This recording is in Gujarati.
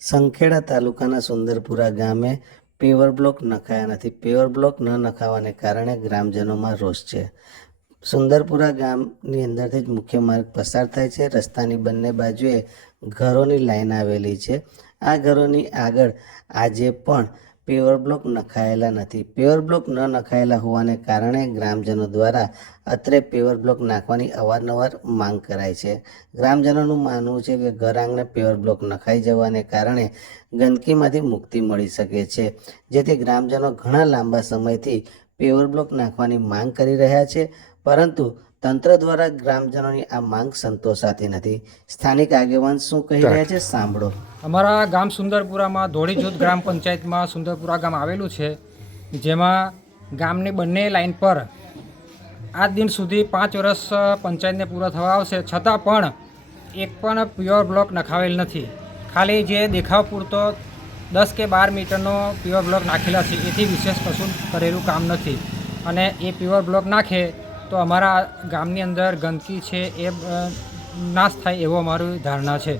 સંખેડા તાલુકાના સુંદરપુરા ગામે પેવર બ્લોક નખાયા નથી. પેવર બ્લોક ન નખાવાને કારણે ગ્રામજનોમાં રોષ છે. સુંદરપુરા ગામની અંદરથી જ મુખ્ય માર્ગ પસાર થાય છે. રસ્તાની બંને બાજુએ ઘરોની લાઈન આવેલી છે. આ ઘરોની આગળ આજે પણ પેવર બ્લોક નખાયેલા નથી. પેવર બ્લોક ન નખાયેલા હોવાને કારણે ગ્રામજનો દ્વારા અત્રે પેવર બ્લોક નાખવાની અવારનવાર માંગ કરાય છે. ગ્રામજનોનું માનવું છે કે ઘર આંગણે પેવર બ્લોક નખાઈ જવાને કારણે ગંદકીમાંથી મુક્તિ મળી શકે છે. જેથી ગ્રામજનો ઘણા લાંબા સમયથી પેવર બ્લોક નાખવાની માંગ કરી રહ્યા છે. પરંતુ તંત્ર દ્વારા ગ્રામજનોની આ માંગ સંતોષાતી નથી. સ્થાનિક આગેવાન શું કહી રહ્યા છે? સાંભળો. અમારા ગામ સુંદરપુરામાં ધોળી જૂથ ગ્રામ પંચાયતમાં સુંદરપુરા ગામ આવેલું છે, જેમાં ગામની બંને લાઈન પર આજ દિન સુધી પાંચ વર્ષ પંચાયતને પૂરા થવા આવશે, છતાં પણ એક પણ પ્યોર બ્લોક નખાવેલ નથી. ખાલી જે દેખાવ પૂરતો દસ કે બાર મીટરનો પ્યોર બ્લોક નાખેલા છે, એથી વિશેષ કશું કરેલું કામ નથી. અને એ પ્યોર બ્લોક નાખે તો અમારા ગામની અંદર ગંદકી છે, એ નાશ થાય એવો અમારી ધારણા છે.